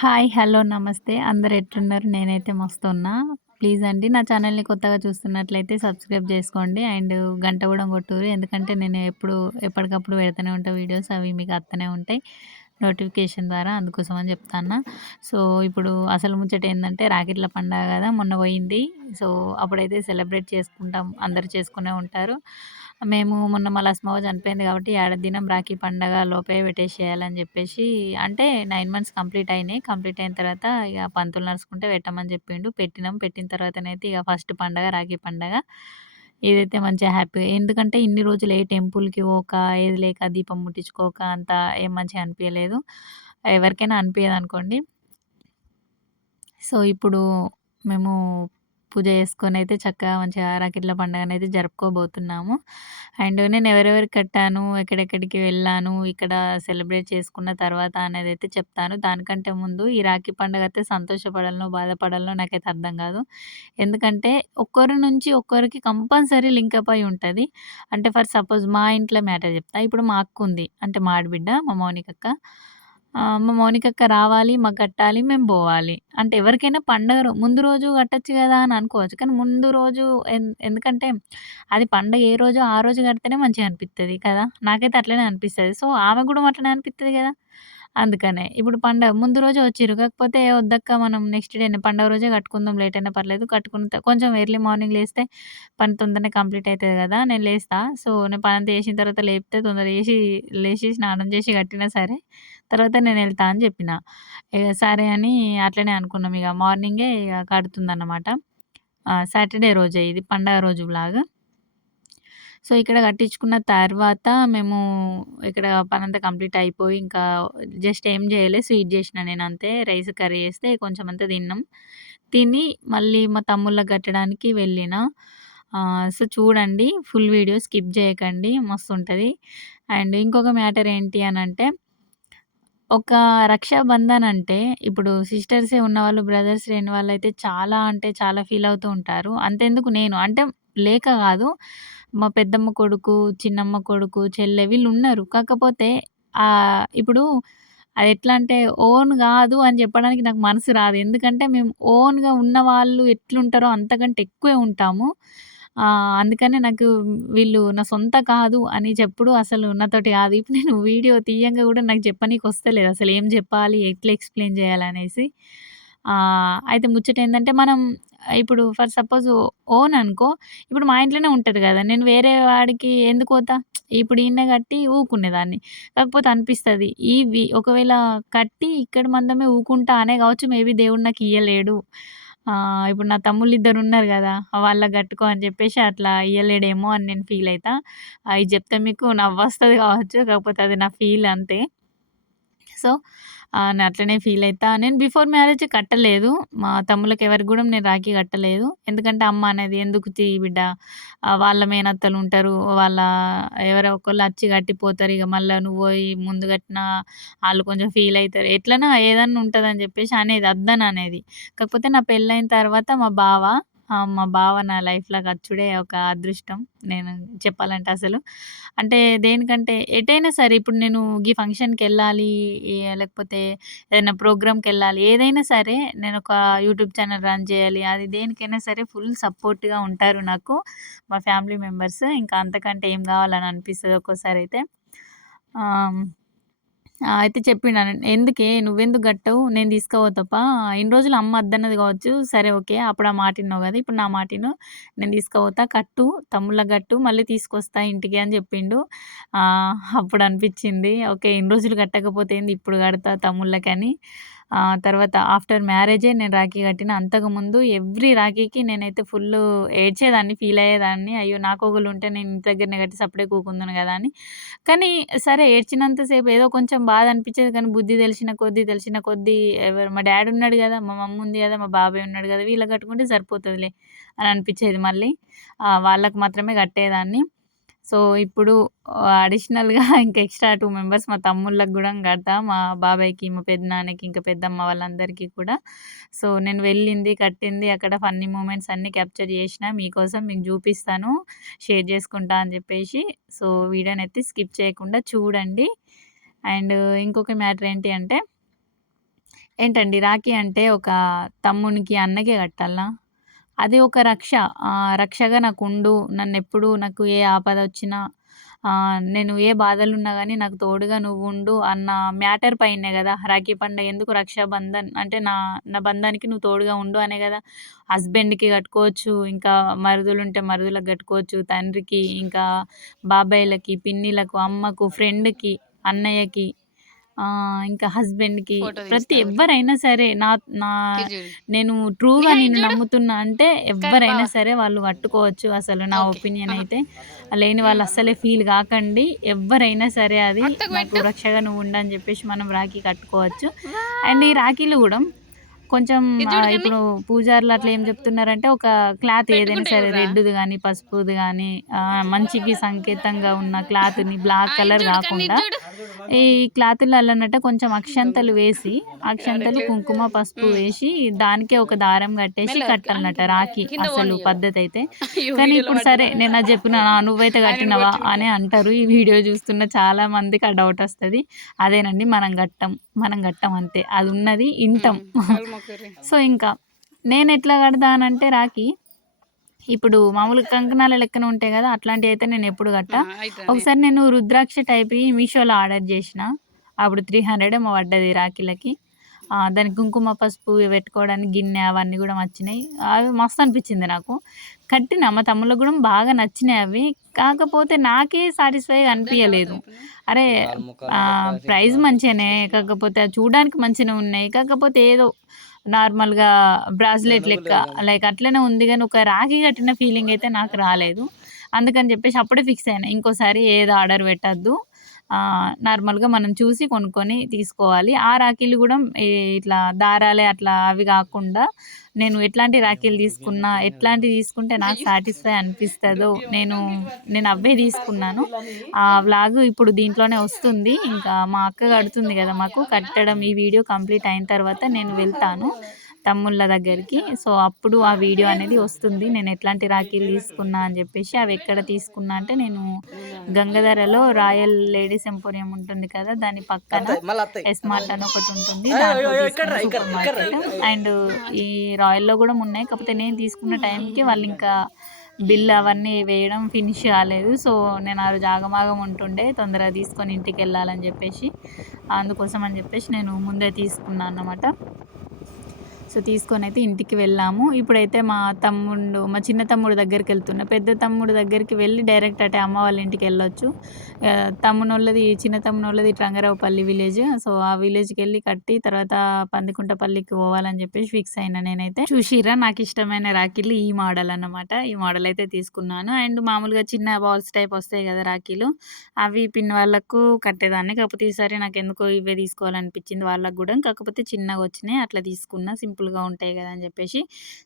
Hi. Hello. నమస్తే. అందరూ ఎట్లున్నారు? నేనైతే మస్తున్నా. ప్లీజ్ అండి నా ఛానల్‌ని కొత్తగా చూస్తున్నట్లయితే సబ్స్క్రైబ్ జేసుకోండి. అండ్ గంట గూడా గొట్టుర్రి. ఎందుకంటే నేను ఎప్పటికప్పుడు పెడతనే ఉంటా వీడియోస్. అవి మీకు అత్తనే ఉంటాయి నోటిఫికేషన్ ద్వారా. అందుకోసమని జెప్తాన్నా. సో, ఇప్పుడు అసలు ముచ్చటేందంటే రాఖీల పండగ గదా! మొన్న పోయింది. సో, అప్పుడైతే సెలబ్రేట్ చేసుకుంటాం. అందరూ చేసుకునే ఉంటారు. మేము మొన్న మా లస్మవ్వ చనిపోయింది కాబట్టి ఏడ దినం రాఖీ పండగ లోపే పెట్టేసేయాలని జెప్పేసి అంటే 9 మంత్స్ కంప్లీట్ అయినాయి. కంప్లీట్ అయిన తర్వాత ఇగ పంతులు నడుసుకుంటే పెట్టమని జెప్పిండు. పెట్టినాం. పెట్టిన తర్వాతనైతే ఇగ ఫస్ట్ పండగ రాఖీ పండగ. ఇదైతే మంచిగా హ్యాపీ ఎందుకంటే ఇన్ని రోజులు ఏ టెంపుల్‌కి పోక, ఏది లేక దీపం ముట్టించుకోక అంత ఏం మంచిగా అనిపియలేదు. ఎవరికైనా అనిపియదనుకోండి. సో, ఇప్పుడు మేము పూజ చేసుకొనైతే చక్కగా మంచిగా రాఖీల పండుగనైతే జరుపుకోబోతున్నాము. అండ్ నేను ఎవరెవరికి కట్టాను, ఎక్కడెక్కడికి వెళ్ళాను, ఇక్కడ సెలబ్రేట్ చేసుకున్న తర్వాత అనేదైతే చెప్తాను. దానికంటే ముందు ఈ రాఖీ పండుగైతే సంతోషపడాలనో, బాధపడాలనో నాకైతే అర్థం గాదు. ఎందుకంటే ఒక్కరి నుంచి ఒక్కరికి కంపల్సరీ లింకప్ అయి ఉంటది. అంటే ఫర్ సపోజ్ మా ఇంట్లో మ్యాటర్ చెప్తా. ఇప్పుడు మా అక్కుంది. అంటే మా ఆడబిడ్డ మా మౌనికక్క. మా మౌనికక్క రావాలి, మాకు కట్టాలి, మేము బోవాలి. అంటే ఎవరికైనా పండగ ముందు రోజు కట్టొచ్చు గదా! అని అనుకోవచ్చు. కానీ ముందు రోజు ఎందుకంటే అది పండగ ఏ రోజో ఆ రోజు కడితేనే మంచిగా అనిపిత్తది కదా! నాకైతే అట్లనే అనిపిస్తది. సో, ఆమెకు గూడా అట్లనే అనిపిత్తది గదా! అందుకనే. ఇప్పుడు పండగ ముందు రోజే వచ్చిర్రు. కాకపోతే వద్దక్క మనం నెక్స్ట్ డేనే పండుగ రోజే కట్టుకుందాం లేట్ అయినా పర్లేదు. కట్టుకున్న కొంచెం ఎర్లీ మార్నింగ్ లేస్తే పని తొందరనే కంప్లీట్ అయితది గదా! నేను లేస్తా. సో, నేను పనంతా చేసిన తర్వాత లేపితే తొందరగా లేసి స్నానం చేసి కట్టినా సరే తర్వాత నేనెళ్తా అని జెప్పిన. ఇగ సరే అని అట్లనే అనుకున్నాం ఇగ. మార్నింగే ఇగ కడుతుందన్నమాట. సాటర్‌డే రోజే ఇది పండగ రోజు వ్లాగ్. సో, ఇక్కడ కట్టించుకున్న తర్వాత మేము ఇక్కడ పనంతా కంప్లీట్ అయిపోయి ఇంకా జస్ట్ ఏం జేయలే స్వీట్ జేసినా నేనంతే. రైస్, కర్రీ చేస్తే కొంచెమంతా తిన్నాం. తిని మళ్ళీ మా తమ్ముళ్ళకి కట్టడానికి వెళ్ళిన. సో, చూడండి ఫుల్ వీడియో స్కిప్ జేయకండి మస్తుంటది. అండ్ ఇంకొక మ్యాటర్ ఏంటి అనంటే ఒక రక్షాబంధన్ అంటే ఇప్పుడు సిస్టర్సే ఉన్నవాళ్ళు, బ్రదర్స్ లేని వాళ్ళైతే చాలా అంటే చాలా ఫీల్ అవుతూ ఉంటారు. అంతెందుకు నేను అంటే లేక గాదు. మా పెద్దమ్మ కొడుకు, చిన్నమ్మ కొడుకు, చెల్లె వీళ్ళున్నారు. కాకపోతే ఇప్పుడు అదెట్లా అంటే ఓన్ గాదు అని జెప్పడానికి నాకు మనసు రాదు. ఎందుకంటే మేము ఓన్‌గా ఉన్నవాళ్ళు ఎట్లుంటారో అంతకంటే ఎక్కువే ఉంటాము. అందుకనే నాకు వీళ్ళు నా సొంత కాదు అని చెప్పుడు అసలు నాతోటి కాదు. ఇప్పుడు నేను వీడియో తీయంగా గూడా నాకు చెప్పనీకొస్తలేదు. అసలు ఏం జెప్పాలి? ఎట్లా ఎక్స్‌ప్లెయిన్ జేయాలనేసి. అయితే ముచ్చటేందంటే మనం ఇప్పుడు ఫర్ సపోజ్ ఓన్ అనుకో, ఇప్పుడు మా ఇంట్లోనే ఉంటది గదా! నేను వేరే వాడికి ఎందుకు పోతా? ఇప్పుడు ఈడనే కట్టి ఊకునేదాన్ని. కాకపోతే అనిపిస్తది. ఒకవేళ కట్టి ఇక్కడి మందమే ఊకుంటా అనే గావచ్చు మేబీ దేవుడు నాకియ్యలేడు. ఇప్పుడు నా తమ్ముళ్ళిద్దరున్నారు గదా! వాళ్ళకి గట్టుకో అని జెప్పేసి అట్లా ఇయ్యలేడేమో అని నేను ఫీల్ అయితా. ఇది జెప్తే మీకు నవ్వొస్తది గావచ్చు. కాకపోతే అది నా ఫీల్ అంతే. సో, నేను అట్లనే ఫీల్ అయితా. నేను బిఫోర్ మ్యారేజ్ కట్టలేదు. మా తమ్ముళ్ళకి ఎవరికి గూడా నేను రాఖీ కట్టలేదు. ఎందుకంటే అమ్మ అనేది "ఎందుకు తీ బిడ్డ వాళ్ళ మేనత్తలుంటరు. ఎవరో ఒకళ్ళు అచ్చి కట్టిపోతారు. ఇగ మళ్ళా నువ్వు పోయి ముందు కట్టినా ఆళ్ళు కొంచెం ఫీల్ అయితారు." ఎట్లనో ఏదన్నా ఉంటదని జెప్పేసి అనేది అద్దననేది. కాకపోతే నా పెళ్ళైన తర్వాత మా బావ నా లైఫ్‌లోకి అచ్చుడే ఒక అదృష్టం. నేను చెప్పాలంటే అసలు. అంటే దేనికంటే ఎటైనా సరే ఇప్పుడు నేను ఫంక్షన్‌కెళ్ళాలి లేకపోతే ఏదైనా ప్రోగ్రామ్‌కెళ్ళాలి. ఏదైనా సరే నేనొక యూట్యూబ్ ఛానెల్ రన్ చేయాలి. అది దేనికైనా సరే ఫుల్ సపోర్ట్‌గా ఉంటారు నాకు మా ఫ్యామిలీ మెంబర్స్. ఇంకా అంతకంటే ఏం కావాలని అనిపిస్తది ఒక్కోసారయితే. ఆహ్ అయితే చెప్పిండు "ఎందుకే నువ్వెందుకు గట్టవు? నేను తీసుకపోతాపా. ఇన్ని రోజులు అమ్మ అద్దన్నది కావచ్చు. సరే ఓకే. అప్పుడు ఆ మాట ఇన్నావు గదా! ఇప్పుడు నా మాట ఇను. నేను తీసుకపోతా కట్టు. తమ్ముళ్ళకి కట్టు. మళ్ళీ తీసుకొస్తా ఇంటికి" అని చెప్పిండు. అప్పుడు అనిపిచ్చింది. ఓకే. ఇన్ని రోజులు కట్టకపోతే ఏంది ఇప్పుడు కడతా తమ్ముళ్ళకని. తర్వాత ఆఫ్టర్ మ్యారేజే నేను రాఖీ కట్టిన. అంతకుముందు ఎవ్రీ రాఖీకి నేనైతే ఫుల్లు ఏడ్చేదాన్ని, ఫీల్ అయ్యేదాన్ని. అయ్యో! నాకొకళ్ళుంటే నేను ఇంటి దగ్గరనే కట్టి సప్పుడేక ఊకుందును గదా! అని. కానీ సరే ఏడ్చినంత సేపు ఏదో కొంచెం బాధ అనిపిచ్చేది. కానీ బుద్ధి తెలిసిన కొద్దీ మా డ్యాడీ ఉన్నాడు గదా! మా మమ్మీ ఉంది గదా! మా బాబాయ్ ఉన్నాడు గదా! వీళ్ళకి కట్టుకుంటే సరిపోతదిలే అని అనిపిచ్చేది మళ్ళీ. వాళ్ళకి మాత్రమే కట్టేదాన్ని. సో, ఇప్పుడు అడిషనల్‌గా ఇంకా ఎక్స్‌ట్రా 2 మెంబర్స్ మా తమ్ముళ్ళకి గూడా కడతా. మా బాబాయ్‌కి, మా పెద్దనాన్నకి, ఇంకా పెద్దమ్మ వాళ్ళందరికీ కూడా. సో, నేను వెళ్ళింది, కట్టింది, అక్కడ ఫన్నీ మూమెంట్స్ అన్నీ క్యాప్చర్ చేషినా మీకోసం మీకు జూపిస్తాను. షేర్ చేసుకుంటా అని జెప్పేసి. సో, వీడియోనైతే స్కిప్ చేయకుండా చూడండి. అండ్ ఇంకొక మ్యాటర్ ఏంటి అంటే ఏంటండి రాఖీ అంటే ఒక తమ్మునికి, అన్నకే కట్టాలా? అది ఒక రక్ష. రక్షగా నాకుండు. నన్నెప్పుడు నాకు ఏ ఆపదొచ్చినా నేను ఏ బాధలున్నా గానీ నాకు తోడుగా నువ్వుండు అన్న మ్యాటర్ పైనే గదా! రాఖీ పండగ ఎందుకు రక్షాబంధన్ అంటే నా బంధానికి నువ్వు తోడుగా ఉండు అనే గదా! హస్బెండ్‌కి కట్టుకోవచ్చు. ఇంకా మరుదులుంటే మరుదులకు గట్టుకోవచ్చు. తండ్రికి, ఇంకా బాబాయిలకి, పిన్నిలకు, అమ్మకు, ఫ్రెండ్‌కి, అన్నయ్యకి ఇంకా హస్బెండ్‌కి ఫోటో ప్రతి తీస్తా ఆగురి. ఎవ్వరైనా సరే నా ఇది జూడు. నేను ట్రూగా నిహా ఇది నిన్ను జూడు. నమ్ముతున్నా అంటే కట్ ఎవ్వరైనా బావ. సరే వాళ్ళు కట్టుకోవచ్చు. అసలు నా ఓకే. ఒపీనియన్ ఆహా! అయితే. లేని వాళ్ళు అస్సలే ఫీల్ గాకండి. ఎవ్వరైనా సరే అది అత్తకు నాకు పెట్టు. రక్షగా నువ్వుండు అని జెప్పేసి మనం రాఖీ కట్టుకోవచ్చు. అండ్ ఈ వావ్! రాఖీలు గూడా కొంచెం ఇది జూడు కన్ని. ఇప్పుడు పూజారులు అట్లా ఏం చెప్తున్నారంటే, ఒక క్లాత్ ఏదైనా పెట్టుకుంటే సరే చూడురా. రెడ్‌ది గానీ, పసుపుది గానీ మంచికి సంకేతంగా ఉన్న క్లాత్‌ని బ్లాక్ ఇది కలర్ జూడు కన్ని ఇది గాకుండా, జూడు. ఈ క్లాతులల్లనట కొంచెం అక్షంతలు వేసి, అక్షంతలు, ఆడట్లేదు. కుంకుమ, పసుపు హ్మ్. వేసి దానికే ఒక దారం కట్టేసి మెల్లగా కట్టాలన్నట రాఖీ. కింద అసలు పోనీయవు. పద్ధతైతే. అయ్యో! కానీ వీడియోలో ఇప్పుడు సరే పడ్డదా? నేనది చెప్పినా, "నువ్వైతే ఆయనను కట్టినవా?" కొట్టుకుంటా. అని అంటారు. ఈ వీడియో చూస్తున్న చాలా మందికి ఆ డౌటొస్తది. అదేనండి మనం గట్టం. మనం గట్టం అంతే. అదున్నది ఇంటం. కాళ్ళు మొక్కుర్రి. సో, ఇంకా నేనెట్లా కడతానంటే రాఖీ, ఇప్పుడు మామూలుగా కంకణాల లెక్కన ఉంటాయి గదా! అట్లాంటియయితే నేనెప్పుడు కట్టా. అయితేనే. ఒకసారి నేను రుద్రాక్ష టైప్‌యి మీషోలో ఆర్డర్ జేషిన. అప్పుడు 300 ఏమో పడ్డది రాఖీలకి. దానికి కుంకుమ, పసుపు పెట్టుకోవడానికి గిన్నె అవన్నీ గూడా వచ్చినాయి. అవి మస్తనిపించింది నాకు. కట్టినా మా తమ్ముళ్ళకి గూడా బాగా నచ్చినాయి అవి. కాకపోతే నాకే సాటిస్ఫైగా అనిపియలేదు. అరే! ప్రైస్ మంచిగానే, కాకపోతే అది చూడడానికి మంచిగానే ఉన్నాయి. కాకపోతే ఏదో నార్మల్‌గా బ్రాస్లెట్ లెక్క లైక్ అట్లనే ఉంది గానీ, ఒక రాఖీ కట్టిన ఫీలింగయితే నాకు రాలేదు. అందుకని జెప్పేసి అప్పుడే ఫిక్స్ అయినా. ఇంకోసారి ఏది ఆర్డర్ పెట్టొద్దు. నార్మల్‌గా మనం చూసి కొనుక్కొని తీసుకోవాలి. ఆ రాఖీలు గూడా ఇట్లా దారాలే అట్లా అవి గాకుండా, నేను ఎట్లాంటి రాఖీలు తీసుకున్నా, ఎట్లాంటివి తీసుకుంటే నాకు అయ్యో! సాటిస్ఫై అనిపిస్తదో నేను అవే తీసుకున్నాను. ఆ వ్లాగ్ ఇప్పుడు దీంట్లోనే వస్తుంది. ఇంకా మా అక్క కడుతుంది గదా! మాకు కట్టడం ఈ వీడియో కంప్లీట్ అయిన తర్వాత నేను వెళ్తాను తమ్ముళ్ళ దగ్గరికి. సో, అప్పుడు ఆ వీడియో అనేది వస్తుంది. నేను ఎట్లాంటి రాఖీలు తీసుకున్నా అని జెప్పేసి. అవి ఎక్కడ తీసుకున్నా అంటే నేను గంగాధరలో రాయల్ లేడీస్ ఎంపోరియం ఉంటుంది కదా! దాని పక్కన ఎస్మార్ట్ అని ఒకటుంటుంది. దాంట్లో తీసుకున్న సూపర్ మార్కెట్. అండ్ ఈ రాయల్‌లో గూడా ఉన్నాయి. కాకపోతే నేను తీసుకున్న టైంకి వాళ్ళింకా బిల్ అవన్నీ వేయడం ఫినిష్ కాలేదు. సో, నేను ఆ రోజు ఆగమాగం ఉంటుండే. తొందరగా తీసుకొని ఇంటికెళ్ళాలని జెప్పేసి. అందుకోసం అని జెప్పేసి నేను ముందే తీసుకున్నా అన్నమాట. సో, తీసుకొనైతే ఇంటికి వెళ్ళాము. ఇప్పుడైతే మా చిన్న తమ్ముడు దగ్గరికెళ్తున్నా. పెద్ద తమ్ముడు దగ్గరికి వెళ్ళి డైరెక్ట్ అటే అమ్మ వాళ్ళ ఇంటికెళ్ళొచ్చు. చిన్న తమ్మునోళ్ళది ఇటు రంగారావుపల్లి విలేజ్. సో, ఆ విలేజ్‌కెళ్ళి కట్టి తర్వాత పందికుంటపల్లికి పోవాలని జెప్పేసి ఫిక్స్ అయినా నేనైతే. చూషిర్రా నాకిష్టమైన రాఖీలు ఈ మోడల్ అన్నమాట. ఈ మోడల్ అయితే తీసుకున్నాను. అండ్ మామూలుగా చిన్న బాల్స్ టైప్ వస్తాయి గదా! రాఖీలు. అవి పిన్ని వాళ్ళకు కట్టేదాన్ని. కాకపోతే ఈసారి నాకెందుకో ఇవే తీసుకోవాలనిపించింది వాళ్ళకి గూడా. కాకపోతే చిన్నగొచ్చినాయి. అట్లా తీసుకున్నా. సింపుల్‌గా ఉంటాయి గదా! అని జెప్పేసి.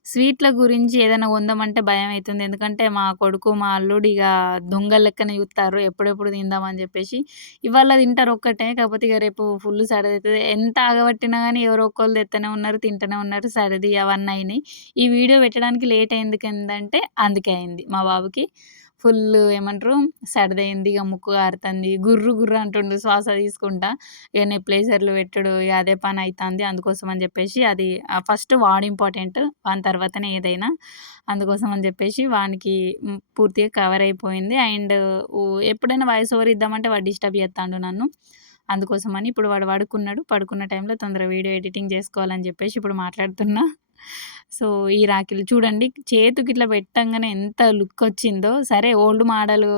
స్వీట్‌ల గురించి ఏదైనా కొందామంటే భయమైతుంది. ఎందుకంటే మా కొడుకు, మా అల్లుడు ఇగ దొంగల లెక్కన జూత్తార్రు. ఎప్పుడెప్పుడు తిందామని జెప్పేసి. ఇవాళ తింటారు ఒక్కటే. కాకపోతే ఇగ రేపు ఫుల్ సర్దయితది. ఎంత ఆగబట్టినా గానీ ఎవరో ఒకళ్ళు తెత్తనే ఉన్నారు, తింటనే ఉన్నారు. సర్ది అవన్నీ అయినాయి. ఈ వీడియో పెట్టడానికి లేట్ ఎందుకయిందంటే అందుకే అయింది. మా బాబుకి ఫుల్లు ఏమంటారు సర్దయింది. ఇగ ముక్కు కారుతంది. గుర్రు గుర్రు అంటుండు శ్వాస తీసుకుంటా. ఇగ నెప్లైజర్లు పెట్టుడు ఇగ అదే పనయితాంది. అందుకోసం అని జెప్పేసి అది ఫస్ట్ వాడు ఇంపార్టెంట్. వాని తర్వాతనే ఏదైనా. అందుకోసం అని జెప్పేసి వానికి పూర్తిగా కవర్ అయిపోయింది. అండ్ ఎప్పుడైనా వాయిస్ ఓవర్ ఇద్దామంటే వాడు డిస్టర్బ్ జేత్తాండు నన్ను. అందుకోసమని ఇప్పుడు వాడు పడుకున్నాడు. పడుకున్న టైంలో తొందరగా వీడియో ఎడిటింగ్ జేసుకోవాలని జెప్పేసి ఇప్పుడు మాట్లాడుతున్నా. సో, ఈ రాఖీలు చూడండి చేతికిట్లా పెట్టంగానే ఎంత లుక్కొచ్చిందో. సరే ఓల్డ్ మోడలు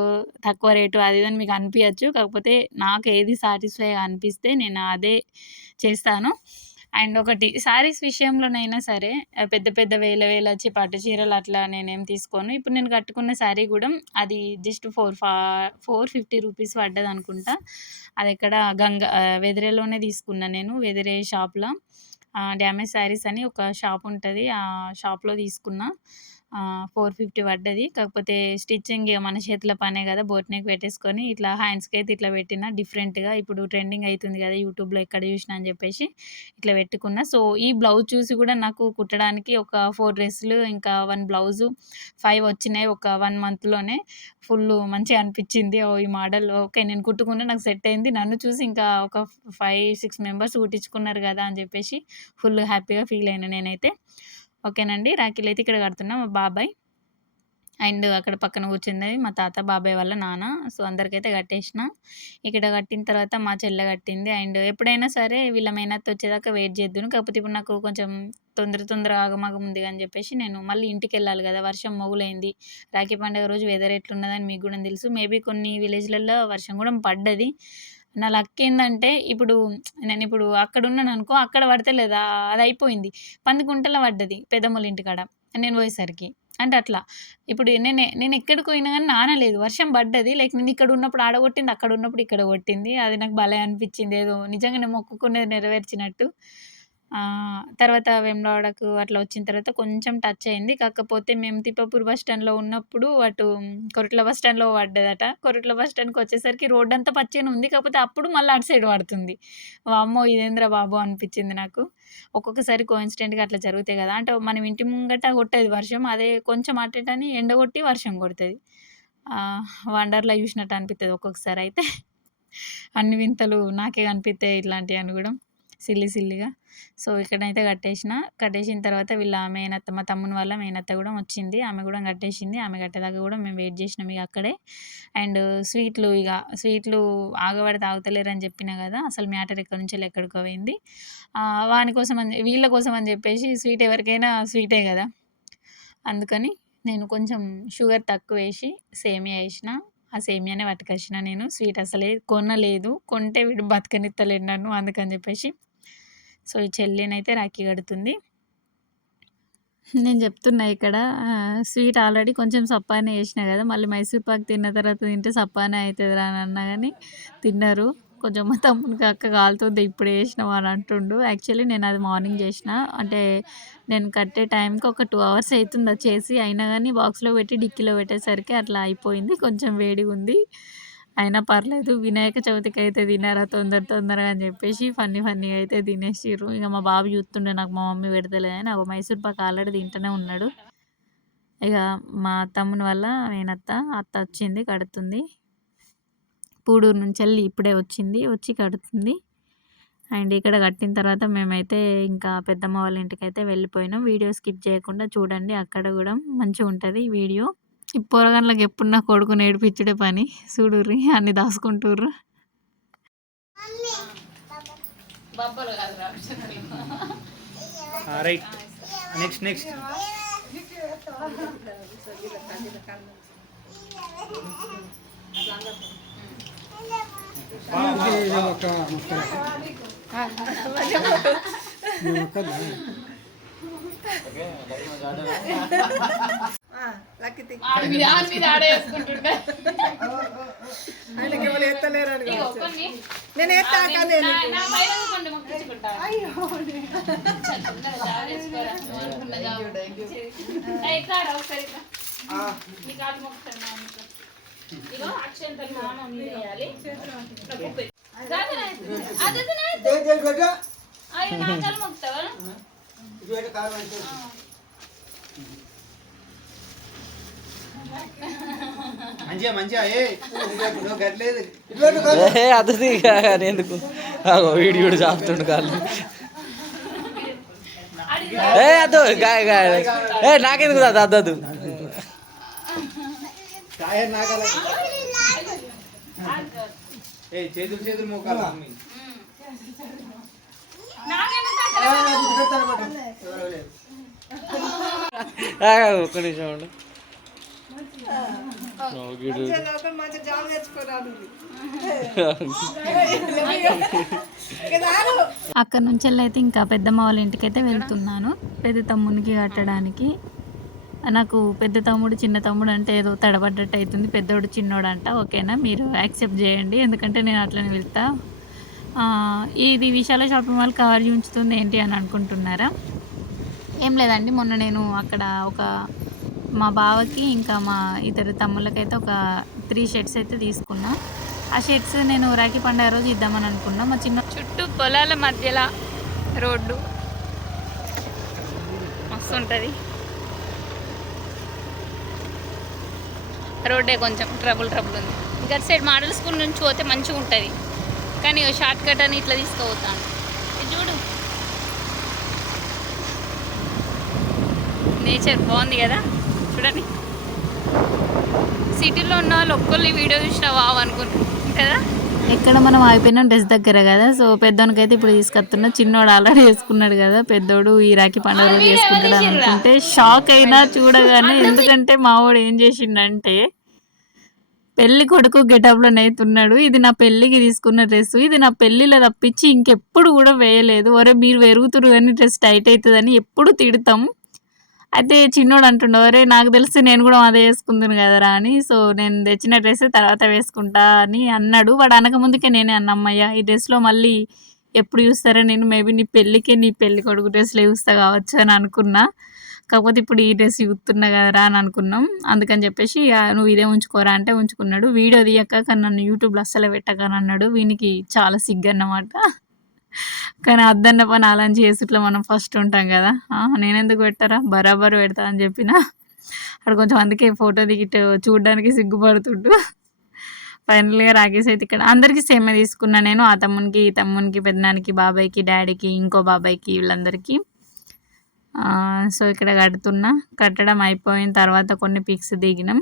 తక్కువ రేటు అది ఇది అని మీకు అనిపియచ్చు. కాకపోతే నాకు ఏది సాటిస్ఫైగా అనిపిస్తే నేను అదే చేస్తాను. అండ్ ఒకటి శారీస్ విషయంలోనైనా సరే పెద్ద పెద్ద వేల వేల పట్టు చీరలు అట్లా నేనేం తీసుకోను. ఇప్పుడు నేను కట్టుకున్న శారీ గూడా అది జస్ట్ 450 రూపీస్ పడ్డదనుకుంటా. అదెక్కడ వెదిరేలోనే తీసుకున్నా నేను. వెదిరే షాప్‌లో డ్యామేజ్ శారీస్ అని ఒక షాప్ ఉంటది. ఆ షాప్‌లో తీసుకున్నా. 450 పడ్డది. కాకపోతే స్టిచ్చింగ్ ఇగ మన చేతుల పనే గదా! బోట్ నెక్ పెట్టేసుకొని ఇట్లా హ్యాండ్స్‌కైతే ఇట్లా పెట్టిన డిఫరెంట్‌గా. ఇప్పుడు ట్రెండింగ్ అయితుంది గదా! యూట్యూబ్‌లో ఎక్కడ చూసినా అని జెప్పేసి ఇట్లా పెట్టుకున్నా. సో, ఈ బ్లౌజ్ చూసి గూడా నాకు కుట్టడానికి ఒక 4 డ్రెస్సులు ఇంకా 1 బ్లౌజు 5 వచ్చినాయి. ఒక 1 మంత్‌లోనే ఫుల్లు మంచిగా అనిపిచ్చింది. ఓహ్! ఈ మోడల్ ఓకే. నేను కుట్టుకున్నా నాకు సెట్ అయింది. నన్ను చూసి ఇంకా ఒక 5, 6 మెంబర్స్ కుట్టించుకున్నారు గదా! అని జెప్పేసి ఫుల్ హ్యాపీగా ఫీల్ అయినా నేనైతే. ఓకేనండి. రాఖీలైతే ఇక్కడ కడుతున్నా. మా బాబాయ్ అండ్ అక్కడ పక్కన కూర్చున్నది మా తాత, బాబాయ్ వాళ్ళ నాన్న. సో, అందరికైతే కట్టేసిన. ఇక్కడ కట్టిన తర్వాత మా చెల్లె కట్టింది. అండ్ ఎప్పుడైనా సరే వీళ్ళ మేనత్త వచ్చేదాకా వెయిట్ చేద్దును. కాకపోతే ఇప్పుడు నాకు కొంచెం తొందర ఆగమాగం ఉంది అని చెప్పేసి నేను మళ్ళీ ఇంటికెళ్ళాలి కదా! వర్షం మొగులైంది. రాఖీ పండుగ రోజు వెదర్ ఎట్లున్నదని మీకు గూడా తెలుసు. మేబీ కొన్ని విలేజ్‌లలో వర్షం గూడా పడ్డది. నా లక్ ఏందంటే నేనిప్పుడు అక్కడున్నాననుకో అక్కడ పడతలేదు. అదయిపోయింది. పందికుంటలో పడ్డది పెద్దమ్మోళ్ళ ఇంటికాడ నేను పోయేసరికి. అంటే అట్లా. ఇప్పుడు నేనెక్కడికి పోయినా గాని నానలేదు. వర్షం పడ్డది. లైక్ నేనిక్కడున్నప్పుడు ఆడ కొట్టింది, అక్కడున్నప్పుడు ఇక్కడ కొట్టింది. అది నాకు భలే అనిపిచ్చింది. ఏదో నిజంగానే మొక్కుకున్నది నెరవేర్చినట్టు. తర్వాత వేములవాడకు అట్లా వచ్చిన తర్వాత కొంచెం టచ్ అయింది. కాకపోతే మేము తిప్పాపూర్ బస్ స్టాండ్‌లో ఉన్నప్పుడు అటు కొరుట్ల బస్ స్టాండ్‌లో పడ్డదట. కొరుట్ల బస్ స్టాండ్‌కొచ్చేసరికి రోడ్డంతా పచ్చగానే ఉంది. కాకపోతే అప్పుడు మళ్ళీ అటు సైడ్ పడుతుంది. వామ్మో! ఇదేందిరా బాబు అనిపిచ్చింది నాకు. ఒక్కొక్కసారి కోయిన్సిడెంట్‌గా అట్లా జరుగుతాయి గదా! అంటే మనం ఇంటి ముంగట కొట్టేది వర్షం. అదే కొంచెం అటు ఇటని ఎండ కొట్టి వర్షం కొడతది. వండర్‌లా చూసినట్టు అనిపిత్తది ఒక్కొక్కసారయితే. అన్ని వింతలు నాకే కనిపిత్తాయి ఇట్లాంటియన్ని గూడా. సిల్లీగా. సో, ఇక్కడనైతే కట్టేసిన. కట్టేసిన తర్వాత వీళ్ళ మేనత్త మా తమ్ముని వాళ్ళ మేనత్త గూడా వచ్చింది. ఆమె గూడా కట్టేసింది. ఆమె కట్టేదాకా గూడా మేము వెయిట్ జేసినాం ఇగ అక్కడే. అండ్ స్వీట్లు ఆగబడితే ఆగుతలేరని జెప్పినా గదా! అసలు మ్యాటర్ ఎక్కడి నుంచెల్లి ఎక్కడికో పోయింది. వీళ్ళ కోసం అని జెప్పేసి స్వీట్ ఎవరికైనా స్వీటే గదా! అందుకని నేను కొంచెం షుగర్ తక్కువేసి సేమియా ఏసిన. ఆ సేమియానే పట్టుకొచ్చిన నేను. స్వీట్ అసలే కొనలేదు. కొంటే వీడు బతకనిత్తలేడు నన్ను అందుకని జెప్పేసి. సో, ఈ చెల్లినైతే రాఖీ కడుతుంది. నేను చెప్తున్నా ఇక్కడ స్వీట్ ఆల్రెడీ కొంచెం సప్పానే చేసినా గదా! మళ్ళీ మైసూర్ పాక్ తిన్న తర్వాత తింటే సప్పానే అయితదిరా అని అన్నా గానీ తిన్నారు. కొంచెం మా తమ్మునికి "అక్క కాలుతుంది ఇప్పుడే చేసినావా" అని అంటుండు. యాక్చువల్లీ నేను అది మార్నింగ్ చేసిన. అంటే నేను కట్టే టైంకి ఒక 2 అవర్స్ అయితుంది అది చేసి. అయినా గానీ బాక్స్‌లో పెట్టి డిక్కీలో పెట్టేసరికి అట్లా అయిపోయింది. కొంచెం వేడిగుంది. అయినా పర్లేదు. వినాయక చవితికైతే తినరా తొందరగా అని జెప్పేసి ఫన్నీగా అయితే తినేసిర్రు. ఇగ మా బాబు జూత్తుండే నాకు మా మమ్మీ పెడతలేదని. అగో మైసూర్ పాక్ ఆల్రెడీ తింటూనే ఉన్నాడు. ఇగ మా తమ్ముని వాళ్ళ మేనత్త అత్త వచ్చింది కడుతుంది. పూడూరు నుంచెల్లి ఇప్పుడే వచ్చింది. వచ్చి కడుతుంది. అండ్ ఇక్కడ కట్టిన తర్వాత మేమైతే ఇంకా పెద్దమ్మ వాళ్ళ ఇంటికైతే వెళ్ళిపోయినాం. వీడియో స్కిప్ చేయకుండా చూడండి. అక్కడ గూడా మంచిగుంటది వీడియో. ఈ పోరగాండ్లకి ఎప్పుడు నా కొడుకుని ఏడిపిచ్చుడే పని. చూడుర్రి అన్ని దాసుకుంటుర్రు. రైట్ నెక్స్ట్ మంచిగా అద్దది ఎందుకు వీడియో చాపుతుండు కాళ్ళు. అద్దు నాకెందుకు అద్దదు. చేతులు మోకాలు ఒక్క నిమిషం ఉండు. అక్కడ నుంచి అయితే ఇంకా పెద్దమ్మ వాళ్ళ ఇంటికైతే వెళ్తున్నాను. పెద్ద తమ్మునికి కట్టడానికి. నాకు పెద్ద తమ్ముడు చిన్న తమ్ముడు అంటే ఏదో తడబడ్డట్టు అవుతుంది. పెద్దోడు చిన్నోడు అంట. ఓకేనా, మీరు యాక్సెప్ట్ చేయండి. ఎందుకంటే నేను అట్లనే వెళ్తా. ఇది విశాల షాపింగ్ మాల్ కవర్ ఉంచుతుంది ఏంటి అని అనుకుంటున్నారా? ఏం లేదండి, మొన్న నేను అక్కడ ఒక మా బావకి ఇంకా మా ఇద్దరు తమ్ముళ్ళకైతే ఒక 3 షర్ట్స్ అయితే తీసుకున్నా. ఆ షర్ట్స్ నేను రాఖీ పండుగ రోజు ఇద్దామని అనుకున్నా. మా చిన్న చుట్టూ పొలాల మధ్యలో రోడ్డు మస్తు ఉంటుంది. రోడ్డే కొంచెం ట్రబుల్ ఉంది. ఇంకా సైడ్ మోడల్ స్కూల్ నుంచి పోతే మంచిగా ఉంటుంది, కానీ షార్ట్ కట్ అని ఇట్లా తీసుకుపోతాను. ఇది చూడు, నేచర్ బాగుంది కదా, చూడండి. సిటీలో ఉన్న వాళ్ళు ఒక్కళ్ళు వీడియో చూసినా వావ్ అనుకుంటారు కదా. ఎక్కడ మనం అయిపోయినా డ్రెస్ దగ్గర కదా. సో పెద్దోనికైతే ఇప్పుడు తీసుకొస్తున్నా. చిన్నోడు ఆల్రెడీ వేసుకున్నాడు కదా, పెద్దోడు ఈ రాఖీ పండుగ రోజు వేసుకుంటాడు అనుకుంటే షాక్ అయినా చూడగానే. ఎందుకంటే మావాడు ఏం చేసిండంటే పెళ్లి కొడుకు గెటప్లోనైతే ఉన్నాడు. ఇది నా పెళ్ళికి తీసుకున్న డ్రెస్, ఇది నా పెళ్ళిలో తప్పించి ఇంకెప్పుడు కూడా వేయలేదు. ఒరే మీరు వెరుగుతురు కానీ డ్రెస్ టైట్ అవుతుందని ఎప్పుడు తిడతాం. అయితే చిన్నోడు అంటుండే, ఒరే నాకు తెలిసి నేను కూడా అదే వేసుకుందును కదరా అని. సో నేను తెచ్చిన డ్రెస్ తర్వాత వేసుకుంటా అని అన్నాడు. వాడు అనక ముందుకే నేనే అన్న, అమ్మయ్య ఈ డ్రెస్లో మళ్ళీ ఎప్పుడు చూస్తారా నేను, మేబీ నీ పెళ్ళికే నీ పెళ్ళి కొడుకు డ్రెస్లో చూస్తా కావచ్చు అని అనుకున్నా. కాకపోతే ఇప్పుడు ఈ డ్రెస్ చూస్తున్నా కదరా అని అనుకున్నాం. అందుకని చెప్పేసి నువ్వు ఇదే ఉంచుకోరా అంటే ఉంచుకున్నాడు. వీడియో తీయక కానీ నన్ను యూట్యూబ్లో అస్సలు పెట్టకని అన్నాడు. వీనికి చాలా సిగ్గు అన్నమాట. కానీ అద్దన్న పని అలాంటి చేసుట్లో మనం ఫస్ట్ ఉంటాం కదా. నేనెందుకు పెట్టరా, బరాబర్ పెడతా అని చెప్పిన. అక్కడ కొంచెం అందుకే ఫోటో దిగి చూడడానికి సిగ్గుపడుతుండు. ఫైనల్గా రాకేష్ అయితే ఇక్కడ అందరికీ సేమే తీసుకున్నా నేను. ఆ తమ్మునికి, ఈ తమ్మునికి, పెద్దనానికి, బాబాయ్కి, డాడీకి, ఇంకో బాబాయ్కి, వీళ్ళందరికీ. సో ఇక్కడ కట్టడం అయిపోయిన తర్వాత కొన్ని పిక్స్ దిగినాం.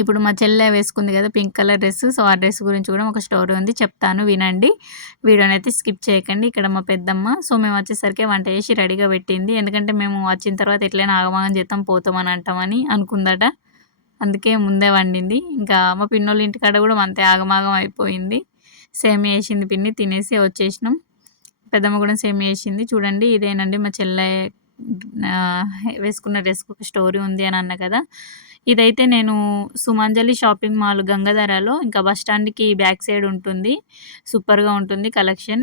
ఇప్పుడు మా చెల్లె వేసుకుంది కదా పింక్ కలర్ డ్రెస్. సో ఆ డ్రెస్ గురించి కూడా ఒక స్టోరీ ఉంది, చెప్తాను వినండి. వీడియోని అయితే స్కిప్ చేయకండి. ఇక్కడ మా పెద్దమ్మ, సో మేము వచ్చేసరికి వంట చేసి రెడీగా పెట్టింది. ఎందుకంటే మేము వచ్చిన తర్వాత ఎట్లయినా ఆగమాగం చేద్దాం, పోతామని అంటామని అనుకుందట. అందుకే ముందే వండింది. ఇంకా మా పిన్నోళ్ళ ఇంటికాడ కూడా అంతే ఆగమాగం అయిపోయింది. సేమ్ వేసింది పిన్ని, తినేసి వచ్చేసినాం. పెద్దమ్మ కూడా సేమ్ వేసింది. చూడండి ఇదేనండి మా చెల్లె వేసుకున్న డ్రెస్కి ఒక స్టోరీ ఉంది అని అన్న కదా. ఇదైతే నేను సుమంజలి షాపింగ్ మాల్ గంగాధరలో ఇంకా బస్ స్టాండ్కి బ్యాక్ సైడ్ ఉంటుంది. సూపర్గా ఉంటుంది కలెక్షన్.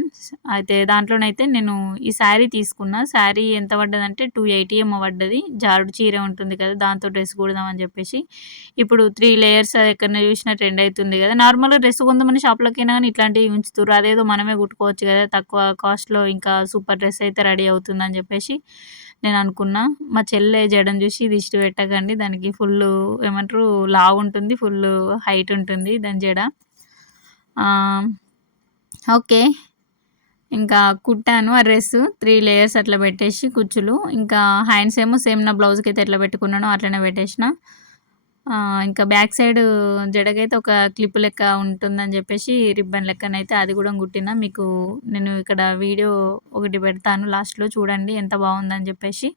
అయితే దాంట్లోనైతే నేను ఈ శారీ తీసుకున్నా. శారీ ఎంత పడ్డదంటే 280 ఏమో పడ్డది. జారుడు చీర ఉంటుంది కదా, దాంతో డ్రెస్ కుడదామని చెప్పేసి. ఇప్పుడు 3 లేయర్స్ ఎక్కడైనా చూసినా ట్రెండ్ అవుతుంది కదా. నార్మల్గా డ్రెస్ కొంతమంది షాప్లోకైనా కానీ ఇట్లాంటివి ఉంచుతారు. అదేదో మనమే కుట్టుకోవచ్చు కదా తక్కువ కాస్ట్లో, ఇంకా సూపర్ డ్రెస్ అయితే రెడీ అవుతుందని చెప్పేసి నేను అనుకున్నా. మా చెల్లె జడం చూసి దిష్టి పెట్టకండి, దానికి ఫుల్లు ఏమంటారు లావు ఉంటుంది, ఫుల్లు హైట్ ఉంటుంది దాని జడ. ఓకే, ఇంకా కుట్టాను ఆ డ్రెస్ 3 లేయర్స్ అట్లా పెట్టేసి కుచ్చులు. ఇంకా హ్యాండ్స్ ఏమో సేమ్ నా బ్లౌజ్కి అయితే ఎట్లా పెట్టుకున్నానో అట్లనే పెట్టేసిన. ఇంకా బ్యాక్ సైడ్ జడకైతే ఒక క్లిప్ లెక్క ఉంటుందని చెప్పేసి రిబ్బన్ లెక్కనైతే అది కూడా కుట్టిన. మీకు నేను ఇక్కడ వీడియో ఒకటి పెడతాను లాస్ట్లో, చూడండి ఎంత బాగుందని చెప్పేసి.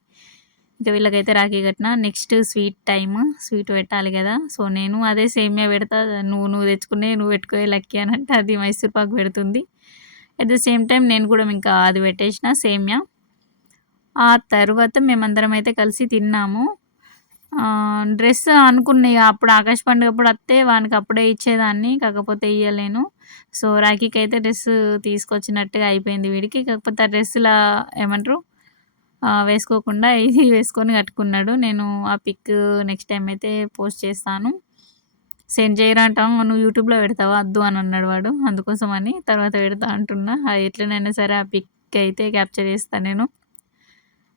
ఇంకా వీళ్ళకైతే రాఖీ కట్టిన. నెక్స్ట్ స్వీట్ టైమ్, స్వీట్ పెట్టాలి కదా. సో నేను అదే సేమియా పెడతా, నువ్వు తెచ్చుకునే నువ్వు పెట్టుకోే లక్కీ అని అంటే అది మైసూర్ పాకు పెడుతుంది. అట్ ద సేమ్ టైం నేను కూడా ఇంకా అది పెట్టేసిన సేమియా. ఆ తర్వాత మేమందరం అయితే కలిసి తిన్నాము. డ్రెస్ అనుకున్నా అప్పుడు ఆకాశ్ పండుగ అప్పుడు వస్తే వానికి అప్పుడే ఇచ్చేదాన్ని, కాకపోతే ఇవ్వలేను. సో రాఖీకి అయితే డ్రెస్ తీసుకొచ్చినట్టుగా అయిపోయింది వీడికి. కాకపోతే ఆ డ్రెస్సులా ఏమంటారు వేసుకోకుండా ఇది వేసుకొని కట్టుకున్నాడు. నేను ఆ పిక్ నెక్స్ట్ టైం అయితే పోస్ట్ చేస్తాను. సెండ్ చేయరా అంటాం, నువ్వు యూట్యూబ్లో పెడతావా వద్దు అని అన్నాడు వాడు. అందుకోసం అని తర్వాత పెడతా అంటున్నా. అది ఎట్లనైనా సరే ఆ పిక్ అయితే క్యాప్చర్ చేస్తాను నేను.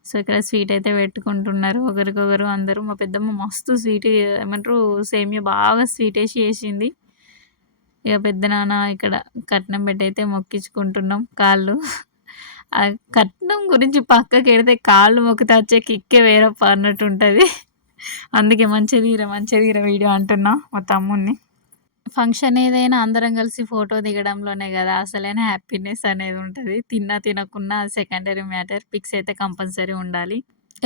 సో ఇక్కడ స్వీట్ అయితే పెట్టుకుంటున్నారు ఒకరికొకరు అందరూ. మా పెద్దమ్మ మస్తు స్వీట్ ఏమంటారు సేమియా బాగా స్వీట్ వేసి వేసింది. ఇక పెద్ద నాన్న ఇక్కడ కట్నం పెట్టి అయితే మొక్కించుకుంటున్నాం కాళ్ళు. ఆ కట్నం గురించి పక్కకి ఎడితే కాళ్ళు మొక్కితే వచ్చే కిక్కే వేరప్ప అన్నట్టు ఉంటుంది. అందుకే మంచిదీర వీడియో అంటున్నా మా తమ్ముడిని. ఫంక్షన్ ఏదైనా అందరం కలిసి ఫోటో దిగడంలోనే కదా అసలైన హ్యాపీనెస్ అనేది ఉంటుంది. తినకున్నా సెకండరీ మ్యాటర్, పిక్స్ అయితే కంపల్సరీ ఉండాలి.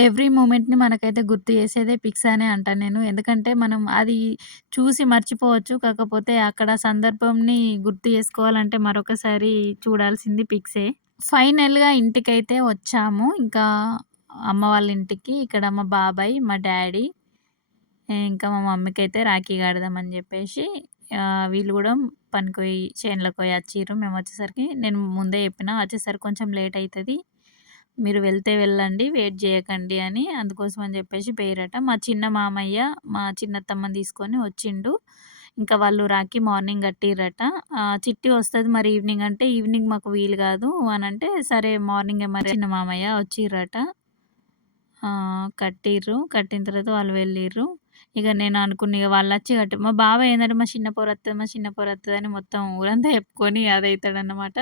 ఎవ్రీ మూమెంట్ని మనకైతే గుర్తు చేసేదే పిక్స్ అనే అంటాను నేను. ఎందుకంటే మనం అది చూసి మర్చిపోవచ్చు, కాకపోతే అక్కడ సందర్భంని గుర్తు చేసుకోవాలంటే మరొకసారి చూడాల్సింది పిక్సే. ఫైనల్గా ఇంటికైతే వచ్చాము. ఇంకా అమ్మ వాళ్ళ ఇంటికి. ఇక్కడ మా బాబాయ్, మా డాడీ, ఇంకా మా మమ్మీకి అయితే రాఖీ కడదామని చెప్పేసి వీళ్ళు కూడా పనికి చేనులోకి వచ్చిర్రు. మేము వచ్చేసరికి నేను ముందే చెప్పిన వచ్చేసరికి కొంచెం లేట్ అవుతుంది, మీరు వెళ్తే వెళ్ళండి, వెయిట్ చేయకండి అని. అందుకోసం అని చెప్పేసి పోయిర్రట. మా చిన్న మామయ్య మా చిన్నత్తమ్మని తీసుకొని వచ్చిండు. ఇంకా వాళ్ళు రాఖీ మార్నింగ్ కట్టిర్రట. చిట్టి వస్తది మరి ఈవినింగ్ అంటే, ఈవినింగ్ మాకు వీలు కాదు అనంటే, సరే మార్నింగే మరి చిన్న మామయ్య వచ్చిర్రట. కట్టిర్రు. కట్టిన తర్వాత వాళ్ళు వెళ్ళిర్రు. ఇక నేను అనుకున్న ఇగ వాళ్ళొచ్చి మా బావ ఏందంటే మా చిన్న పోరొత్తది, మా చిన్న పోరొత్తది అని మొత్తం ఊరంతా చెప్పుకొని అదైతాడనమాట.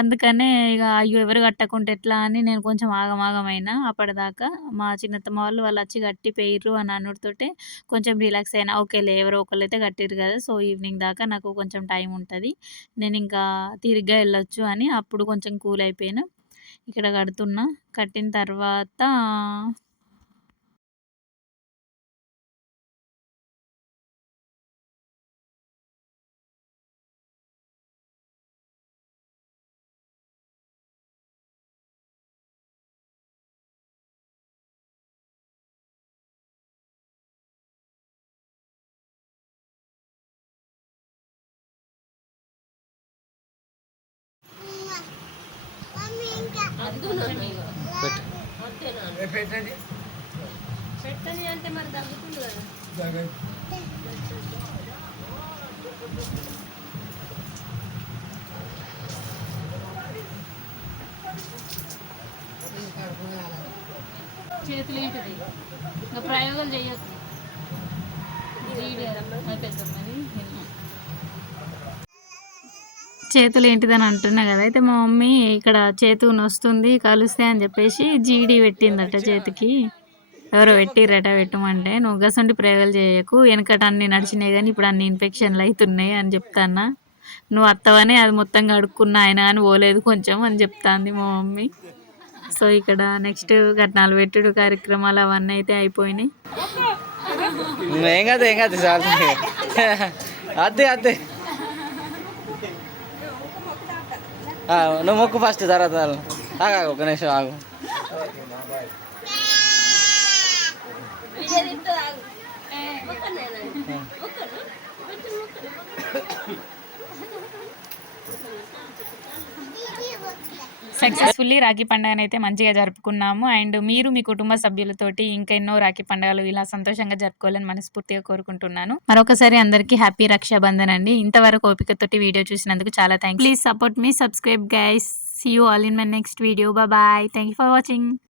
అందుకనే ఇగ అయ్యో! ఎవరు కట్టకుంటే ఎట్లా అని నేను కొంచెం ఆగమాగమైనా అప్పటిదాకా. మా చిన్నత్తమ్మ వాళ్ళొచ్చి కట్టిపోయిర్రు అని అనుడుతోటే కొంచెం రిలాక్స్ అయినా. ఓకేలే ఎవరో ఒకళ్ళైతే కట్టిర్రు కదా! సో, ఈవినింగ్ దాకా నాకు కొంచెం టైం ఉంటది. నేనింకా తీరిగ్గా ఎళ్ళొచ్చు అని అప్పుడు కొంచెం కూల్ అయిపోయినా. ఇక్కడ కడుతున్నా. కట్టిన తర్వాత పెట్టండి. అంటే మరి తగ్గుతుంది కదా. చేతులు ఏంటిది ఇంకా ప్రయోగాలు చేయొద్దు. చేతులు ఏంటిదని అంటున్నా కదా. అయితే మా మమ్మీ ఇక్కడ చేతు నొస్తుంది కలుస్తే అని చెప్పేసి జీడి పెట్టిందట చేతికి. ఎవరో పెట్టిర్రట పెట్టమంటే. నువ్వు గసంటి ప్రయోగాలు చేయకు, వెనకట అన్ని నడిచినాయి కానీ ఇప్పుడు అన్ని ఇన్ఫెక్షన్లు అవుతున్నాయి అని చెప్తాన్నా. నువ్వు అత్తవని అది మొత్తం కడుక్కున్నా అయినా కానీ పోలేదు కొంచెం అని చెప్తాంది మా మమ్మీ. సో ఇక్కడ నెక్స్ట్ కట్నాలు పెట్టుడు కార్యక్రమాలు అవన్నీ అయితే అయిపోయినాయి. ఏం కాదు చాలు. అదే నువ్వు మొక్కు ఫస్ట్ తర్వాత ఆగు ఒక నిమిషం ఆగు. సక్సెస్ఫుల్లీ రాఖీ పండుగను అయితే మంచిగా జరుపుకున్నాము. అండ్ మీరు మీ కుటుంబ సభ్యులతోటి ఇంకా ఎన్నో రాఖీ పండుగలు ఇలా సంతోషంగా జరుపుకోవాలని మనస్ఫూర్తిగా కోరుకుంటున్నాను. మరొకసారి అందరికీ హ్యాపీ రక్షాబంధన్ అండి. ఇంతవరకు ఓపికతోటి వీడియో చూసినందుకు చాలా thanks. Please support me, subscribe guys. See you all in my next video. Bye. Thank you for watching.